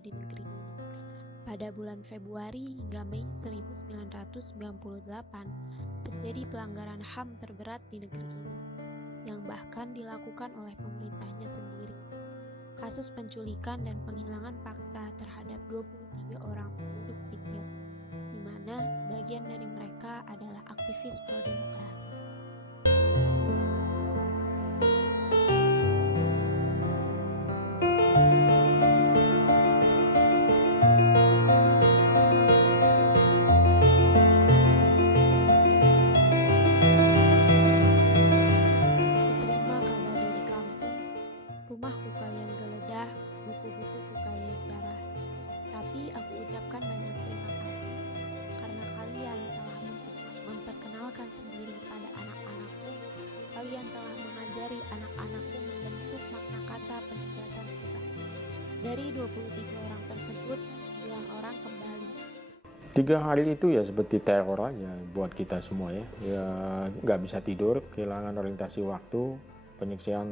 terjadi di negeri ini. Pada bulan Februari hingga Mei 1998, terjadi pelanggaran HAM terberat di negeri ini, yang bahkan dilakukan oleh pemerintahnya sendiri. Kasus penculikan dan penghilangan paksa terhadap 23 orang penduduk sipil, di mana sebagian dari mereka adalah aktivis pro-demokrasi. Terima kabar dari kampung, rumahku kalian geledah, buku-bukuku kalian jarah. Tapi aku ucapkan banyak terima kasih, karena kalian telah memperkenalkan sendiri pada anak-anakku. Kalian telah mengajari anak-anakku membentuk makna kata penugasan sejati. Dari 23 orang tersebut, 9 orang kembali. 3 hari itu ya seperti teror aja buat kita semua ya. Ya nggak bisa tidur, kehilangan orientasi waktu, penyiksaan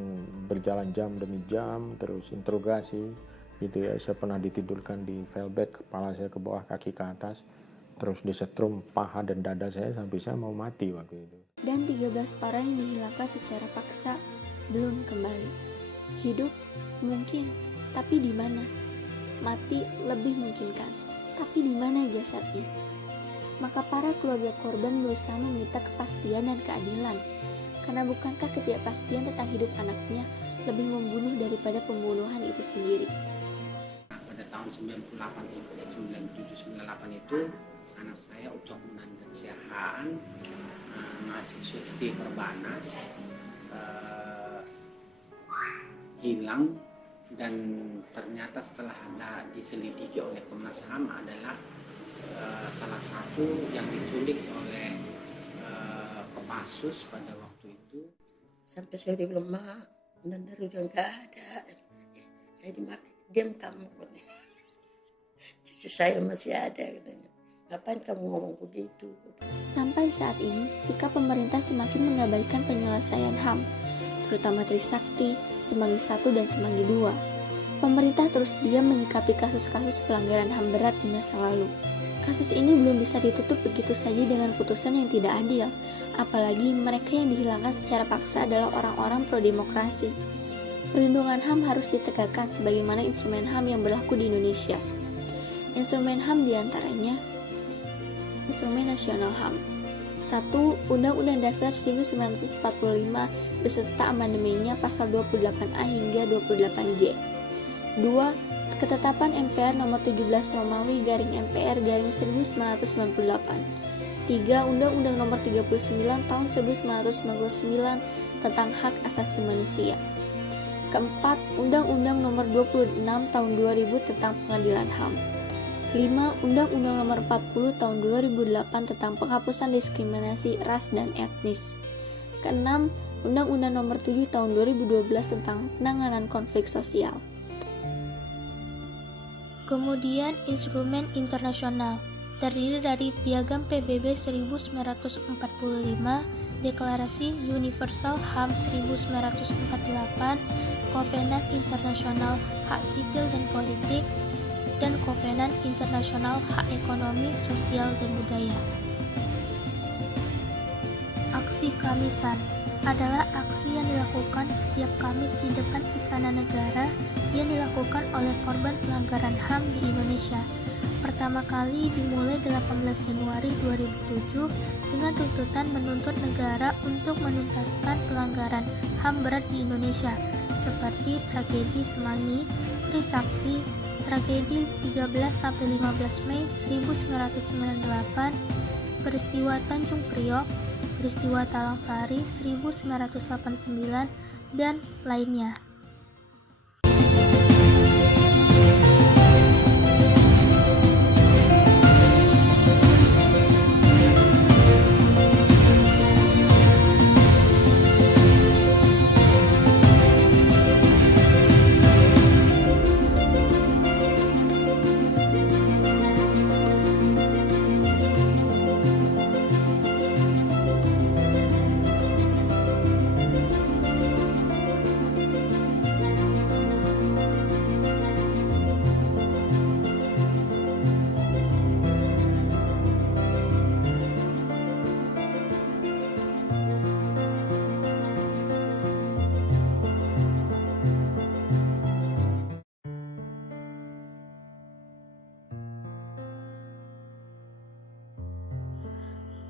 berjalan jam demi jam, terus interogasi gitu ya. Saya pernah ditidurkan di velbek, kepala saya ke bawah, kaki ke atas, terus disetrum paha dan dada saya sampai saya mau mati waktu itu. Dan 13 orang yang dihilangkan secara paksa belum kembali. Hidup mungkin, tapi di mana? Mati lebih mungkinkan, tapi di mana jasadnya? Maka para keluarga korban berusaha meminta kepastian dan keadilan. Karena bukankah ketidakpastian tentang hidup anaknya lebih membunuh daripada pembunuhan itu sendiri? Pada tahun 97-98 itu anak saya Ucok Munandan Siahaan, mahasiswa SD Perbanas, hilang, dan ternyata setelah diselidiki oleh Komnas HAM adalah salah satu yang diculik oleh Kopassus pada waktu itu. Sampai saya bilang, "Ma, Nandar udah nggak ada." Saya diam kamu, cucu saya masih ada katanya. Ngapain kamu ngomong begitu? Sampai saat ini, sikap pemerintah semakin mengabaikan penyelesaian HAM, terutama Trisakti, Semanggi 1 dan Semanggi 2. Pemerintah terus diam menyikapi kasus-kasus pelanggaran HAM berat di masa lalu. Kasus ini belum bisa ditutup begitu saja dengan putusan yang tidak adil, apalagi mereka yang dihilangkan secara paksa adalah orang-orang pro-demokrasi. Perlindungan HAM harus ditegakkan sebagaimana instrumen HAM yang berlaku di Indonesia. Instrumen HAM diantaranya Instrumen Nasional HAM. 1. Undang-Undang Dasar 1945 beserta amandemennya pasal 28A hingga 28J. 2. Ketetapan MPR nomor 17 Romawi garing MPR garing 1998. 3. Undang-Undang nomor 39 tahun 1999 tentang hak asasi manusia. Keempat, Undang-Undang nomor 26 tahun 2000 tentang pengadilan HAM. 5. Undang-Undang nomor 40 tahun 2008 tentang penghapusan diskriminasi ras dan etnis. Keenam, Undang-Undang nomor 7 tahun 2012 tentang penanganan konflik sosial. Kemudian instrumen internasional terdiri dari Piagam PBB 1945, Deklarasi Universal HAM 1948, Kovenan Internasional Hak Sipil dan Politik, dan Kovenan Internasional Hak Ekonomi, Sosial, dan Budaya. Aksi Kamisan adalah aksi yang dilakukan setiap Kamis di depan Istana Negara yang dilakukan oleh korban pelanggaran HAM di Indonesia. Pertama kali dimulai 18 Januari 2007 dengan tuntutan menuntut negara untuk menuntaskan pelanggaran HAM berat di Indonesia seperti tragedi Semanggi, Trisakti, tragedi 13-15 Mei 1998, peristiwa Tanjung Priok, peristiwa Talang Sari 1989, dan lainnya.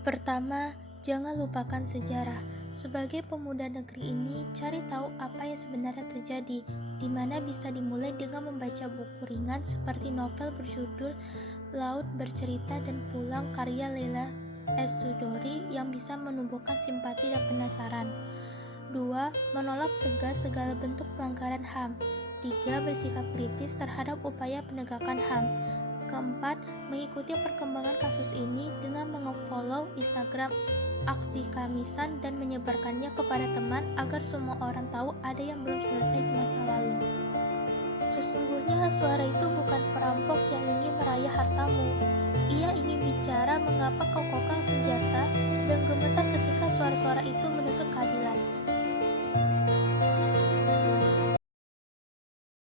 Pertama, jangan lupakan sejarah. Sebagai pemuda negeri ini, cari tahu apa yang sebenarnya terjadi, di mana bisa dimulai dengan membaca buku ringan seperti novel berjudul Laut Bercerita dan Pulang karya Leila S. Chudori yang bisa menumbuhkan simpati dan penasaran. 2. Menolak tegas segala bentuk pelanggaran HAM. 3. Bersikap kritis terhadap upaya penegakan HAM. Keempat, mengikuti perkembangan kasus ini dengan menge-follow Instagram Aksi Kamisan dan menyebarkannya kepada teman agar semua orang tahu ada yang belum selesai di masa lalu. Sesungguhnya suara itu bukan perampok yang ingin merayah hartamu. Ia ingin bicara mengapa kau kokang senjata dan gemetar ketika suara-suara itu menuntut keadilan.